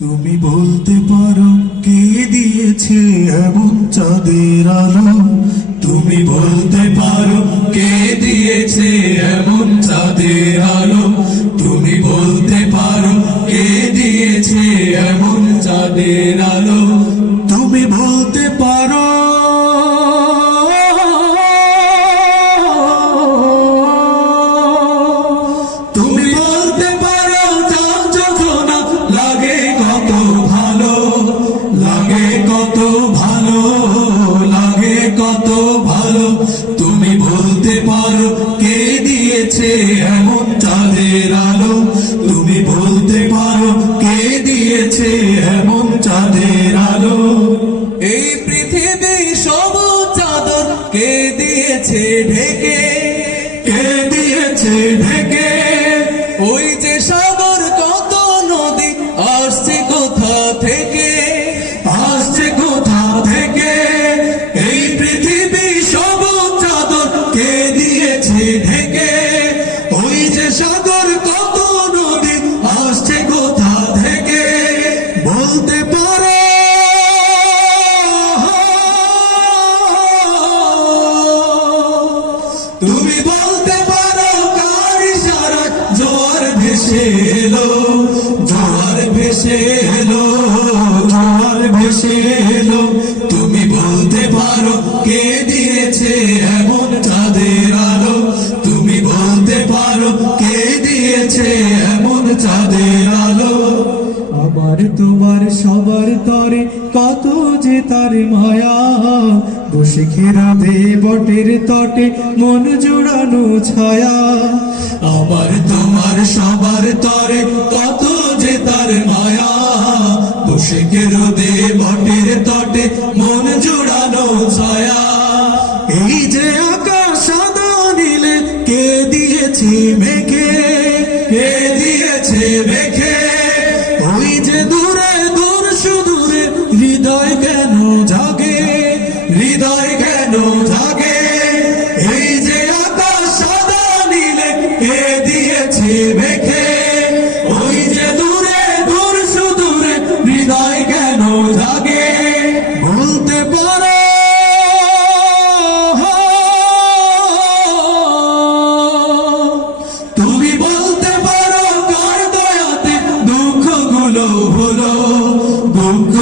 তুমি বলতে পারো কে দিয়েছে এমন চাঁদের আলো? তুমি বলতে পারো কে দিয়েছে এমন চাঁদের আলো? তুমি বলতে পারো কে দিয়েছে এমন চাঁদের আলো? কত ভালো তুমি বলতে পারো কে দিয়েছে এমন চাঁদের আলো? তুমি বলতে পারো কে দিয়েছে এমন চাঁদের আলো? এই পৃথিবী সবুজ চাদর কে দিয়েছে ঢেকে? কে দিয়েছে ঢেকে? দিয়েছে ঢেকে, ওই যে সাগর কত নদী, আসছে কোথা থেকে? বলতে পারো। তুমি বলতে পারো কার ইশারায় জোয়ার ভেসে এলো, জোয়ার ভেসে এলো, জোয়ার ভেসে এলো। তুমি বলতে পারো কে দিয়েছে চাঁদের আলো, আমার তোমার সবার তরে কত যে তার মায়া। বসে খেরাবে বটের তটে মন জোড়ানো ছায়া। আমার তোমার সবার তরে কত যে তার মায়া। বসে রোদে বটের তটে মন জোড়ানো ছায়া। এই যে আকাশ সাদা নীলে কে দিয়েছে মেঘে? হৃদয় কেন জাগে? হৃদয় কেন জাগে? এই যে আকাশ সাদা নীলে কে দিয়েছে মেঘে। ওই যে দূরে, দূর সুদূরে হৃদয় কেন জাগে? বলতে পারো? তুমি বলতে পারো কার দয়াতে দুঃখগুলো হলো? দুঃখ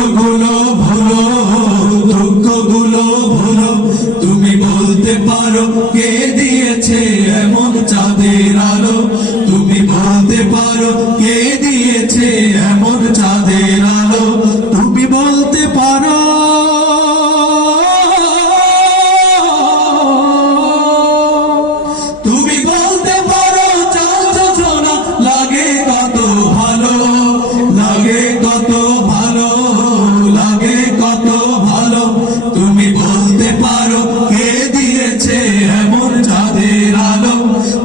ভালো তুমি বলতে পারো কে দিয়েছে এমন চাঁদের আলো?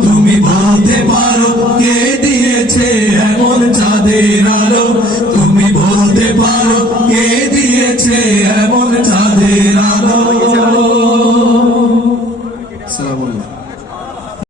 তুমি বলতে পারো কে দিয়েছে এমন চাঁদের আলো? তুমি বলতে পারো কে দিয়েছে এমন